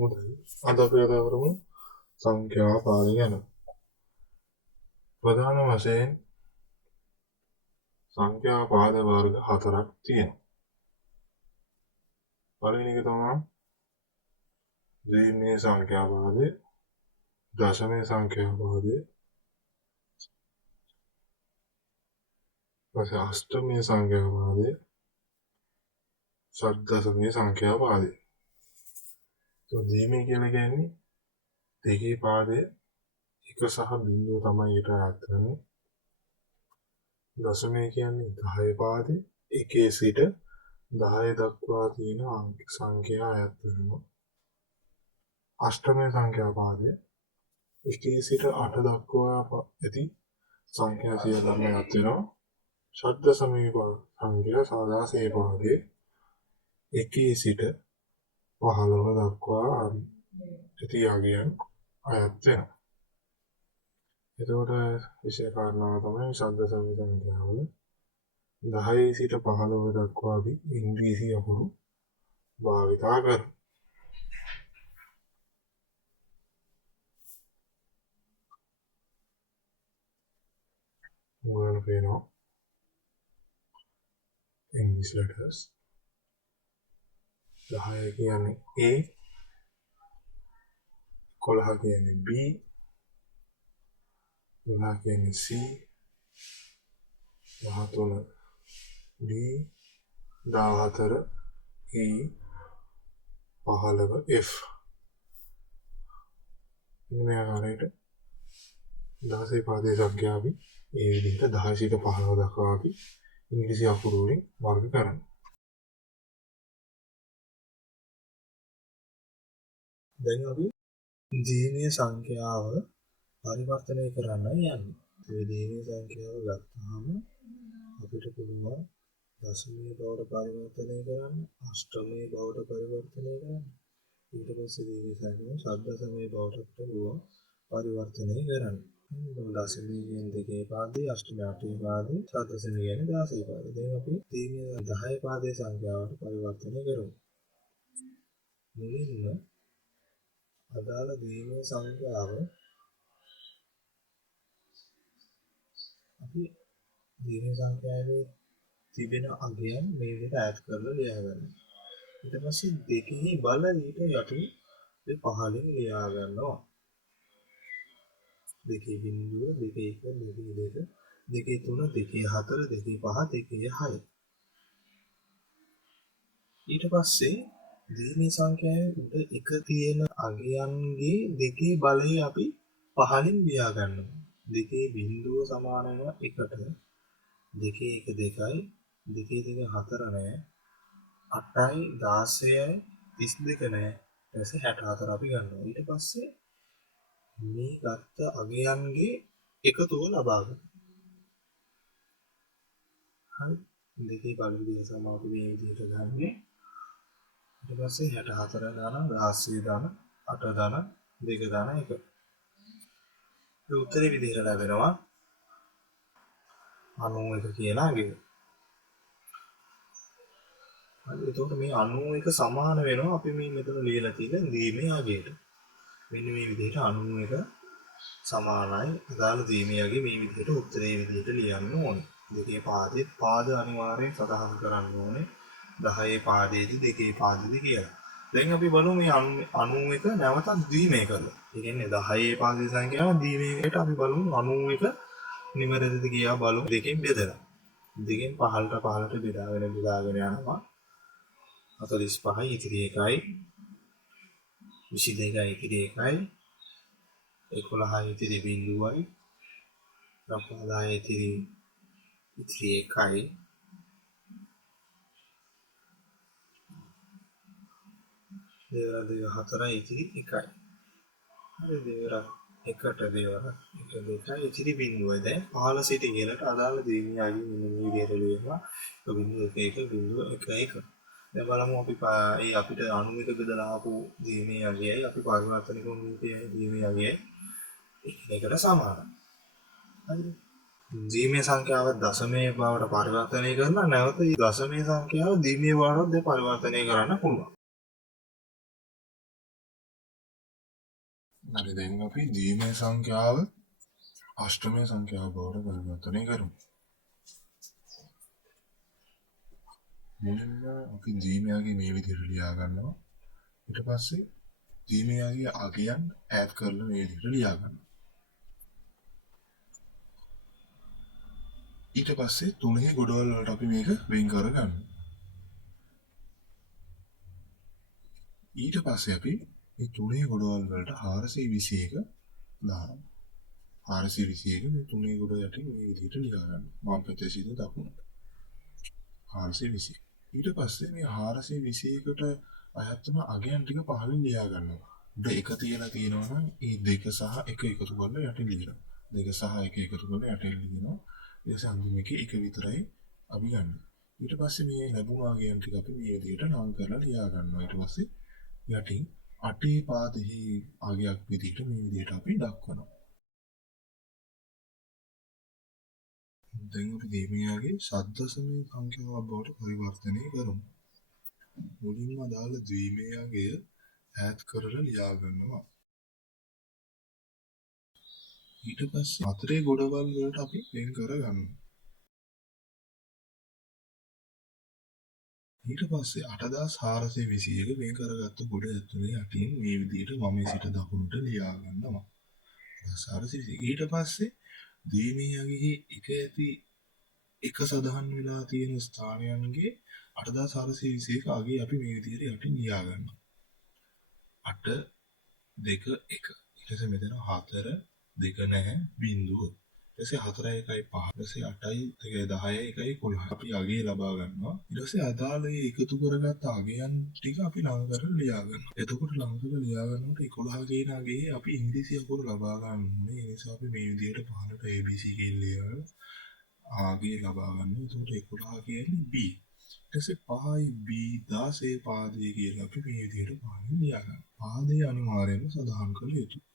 හොඳයි. අද අපි කතා කරමු සංඛ්‍යා පාද ගැන. ප්‍රධාන වශයෙන් සංඛ්‍යා පාද වර්ග 4ක් තියෙනවා. පළවෙනි එක තමයි ද්විමේය සංඛ්‍යා පාදය, දශමේය සංඛ්‍යා පාදය, ඊපස්සේ අෂ්ටමේය සංඛ්‍යා පාදය, ෂඩ්දශමේය සංඛ්‍යා පාදය. ද්විමේය කියලා කියන්නේ දෙකේ පාදයේ 1 සහ බිංදුව තමයි ඊට අයත් වෙන්නේ. දශමය කියන්නේ 10 පාදේ 1 සිට 10 දක්වා තියෙන අංක සංඛ්‍යා අයත් වෙනවා. අෂ්ටමය සංඛ්‍යා පාදයේ 1 සිට 8 දක්වා ඇති සංඛ්‍යා සියල්ලම අයත් වෙනවා. ෂඩ්දශමී සංඛ්‍යා සාදාසේ පාදයේ 1 සිට 15 දක්වා ඇති අගයන් අයත් වෙනවා. එතකොට විශේෂ කාරණාව තමයි ෂඩ්දශමී සංඛ්‍යාවල 10 සිට 15 දක්වා අපි ඉංග්‍රීසි අකුරු භාවිතා කරනවා. ඔයාලට පේනවා English letters 10 කියන්නේ A, 11 කියන්නේ B, 12 කියන්නේ C, 13 D, 14 E, 15 F. මේ ආකාරයට 16 පාදයේ සංඛ්‍යා අපි ඒ විදිහට 10 සිට 15 දක්වා අපි ඉංග්‍රීසි අකුරු වලින් වර්ග කරනවා. දැන් අපි ද්විමේය සංඛ්‍යාව පරිවර්තනය කරන්න යන්නේ. මේ ද්විමේය සංඛ්‍යාව ගත්තාම අපිට පුළුවන් දශමයේ බවට පරිවර්තනය කරන්න, අෂ්ටමයේ බවට පරිවර්තනය කරන්න. ඊට පස්සේ ද්විමේය සංඛ්‍යාව ෂඩ්දශමයේ බවට පුළුවන් පරිවර්තනය කරන්න. දශමයේ කියන්නේ 2 පාදේ, අෂ්ටමයේ 8 පාදේ, ෂඩ්දශමයේ කියන්නේ 16 පාදේ. දැන් අපි ද්විමේය 10 පාදේ සංඛ්‍යාවට පරිවර්තනය කරමු. මුලින්ම අදාළ ද්විමේය සංඛ්‍යාව අපි ද්විමේය සංඛ්‍යාවේ තිබෙන අගයන් මේ විදිහට ඈඩ් කරලා ලියා ගන්නවා. ඊට පස්සේ දෙකෙහි බල ඊට යටින් 15න් ලියා ගන්නවා. දෙකේ බිංදුව, දෙකේ 1, දෙකේ 2, දෙකේ 3, දෙකේ 4, දෙකේ 5, දෙකේ 6. ඊට පස්සේ ද්විමේය සංඛ්‍යාවේ උඩ එක තියෙන අගයන්ගේ දෙකේ බලය අපි 15න් ලියා ගන්නවා. දෙකේ බිංදුව සමාන වෙනවා 1ට. දෙකේ 1 2යි, දෙකේ 2 4 නෑ, 8යි 16යි 32 නෑ. ඊට 64 අපි ගන්නවා. ඊට පස්සේ මේ ගත්ත අගයන්ගේ එකතුව ලබා ගන්න. හරි. දෙකේ පළවෙනි සම අපි මේ විදිහට ගන්නේ. ඊට පස්සේ 64 දාන 16 දාන 8 දාන 2 දාන 1. ඒ උත්තරේ විදිහට ලැබෙනවා 91 කියලා අගය. හරි. එතකොට මේ 91 සමාන වෙනවා අපි මේ මෙතන ලියලා තියෙන ද්විමේය අගයට. මෙන්න මේ විදිහට 91 සමානයි අදාළ ද්විමේය අගය මේ විදිහට උත්තරේ විදිහට ලියන්න ඕනේ. දෙකේ පාදේ පාද අනිවාර්යෙන් සටහන් කරන්න ඕනේ. 10 පාදයේදී දෙකේ පාදයේදී කියලා. දැන් අපි බලමු මේ 91 නැවතත් ද්විමේය කරලා. ඒ කියන්නේ 10 පාදයේ සංඛ්‍යාව ද්විමේයකට අපි බලමු 91 නිවැරදිද කියලා බලමු දෙකෙන් බෙදලා. දෙකෙන් 15ට බෙදාගෙන යනවා. 45යි ඉතිරි 1යි 22යි ඉතිරි 1යි 11යි ඉතිරි බිංදුවයි 10යි ඉතිරි 1යි දේවරා 4යි ඉතිරි 1යි. හරි දේවරා 1ට දේවරා 1 2යි ඉතිරි බිංදුවයි. දැන් 15 සිට ඉහළට අදාළ ද්විමේය අගය මෙන්න මේ විදිහට ලියනවා. 1.1 දැන් බලමු අපි අපිට 91 බෙදලා ආපු ද්විමේය අගයයි අපි පරිවර්තන කරමු ද්විමේය අගයයි එකට සමානයි. හරිද? ද්විමේය සංඛ්‍යාව දශමයේ බවට පරිවර්තනය කරලා නැවත දශමයේ සංඛ්‍යාව ද්විමේය බවට පරිවර්තනය කරන්න පුළුවන්. හරි දැන් අපි ද්විමය සංඛ්‍යාව අෂ්ටමය සංඛ්‍යාව බවට පරිවර්තනය කරමු. මුලින්ම අපි ද්විමයගේ මේ විදිහට ලියා ගන්නවා. ඊට පස්සේ ද්විමයගේ අගයන් ඈඩ් කරලා මේ විදිහට ලියා ගන්නවා. ඊට පස්සේ තුනේ ගොඩවල් වලට අපි මේක වෙන් කරගන්නවා. ඊට පස්සේ අපි මේ තුනේ ගොඩවල් වලට 421 දානවා. 421 මේ තුනේ ගොඩ යටින් මේ විදිහට ලියා ගන්නවා. මම පැත්තේ සිට දකුණට. 420. ඊට පස්සේ මේ 421ට අයත් වෙන අගයන් ටික පහලින් ලියා ගන්නවා. උඩ 1 තියලා තියෙනවා නම් ඒ 2 සහ 1 එකතු කරලා යටින් ලියනවා. 2 සහ 1 එකතු කරලා යටින් ලියනවා. ඊට අන්තිම එකේ 1 විතරයි අපි ගන්න. ඊට පස්සේ මේ ලැබුණු අගයන් ටික අපි මේ විදිහට නම් කරලා ලියා ගන්නවා. ඊට පස්සේ යටින් 8 පාදෙහි අගයක් විදිහට මේ විදිහට අපි දක්වනවා. දැන් අපි දෙවියන්ගේ සද්දසමේ සංඛ්‍යාව බවට පරිවර්තනය කරමු. මුලින්ම අදාළ ද්විමයගේ ඈඩ් කරලා ලියා ගන්නවා. ඊට පස්සේ හතරේ ගොඩවල් වලට අපි වෙන් කරගන්නවා. ඊට පස්සේ 8421 වෙන් කරගත්ත ගොඩ ඇතුලේ යටින් මේ විදිහට වමේ සිට දකුණට ලියා ගන්නවා. 8421 ඊට පස්සේ ද්විමයගේ එක ඇති එක සඳහන් වෙලා තියෙන ස්ථානයන්ගේ 8421 අගේ අපි මේ විදිහට යටින් ලියා ගන්නවා. 8 2 1 ඊට පස්සේ මෙතන 4 2 නැහැ බිංදුව. ඊට පස්සේ 4 1යි 5 ඊට පස්සේ 8යි 10යි 1යි 11 අපි අගේ ලබා ගන්නවා. ඊට පස්සේ අදාළ එකතු කරගත්ත අගයන් ටික අපි ලං කරලා ලියා ගන්නවා. එතකොට ලං කරලා ලියා ගන්නකොට 11 කියන අගේ අපි ඉංග්‍රීසි අකුර ලබා ගන්න ඕනේ. ඒ නිසා අපි මේ විදිහට පහළට ABC කියලා ලියලා ආගේ ලබා ගන්න. එතකොට 11 කියන්නේ B. ඊට පස්සේ 5යි B 16 පාදයේ කියලා අපි මේ විදිහට පහළින් ලියා ගන්නවා. පාදයේ අනිවාර්යයෙන්ම සඳහන් කළ යුතුයි.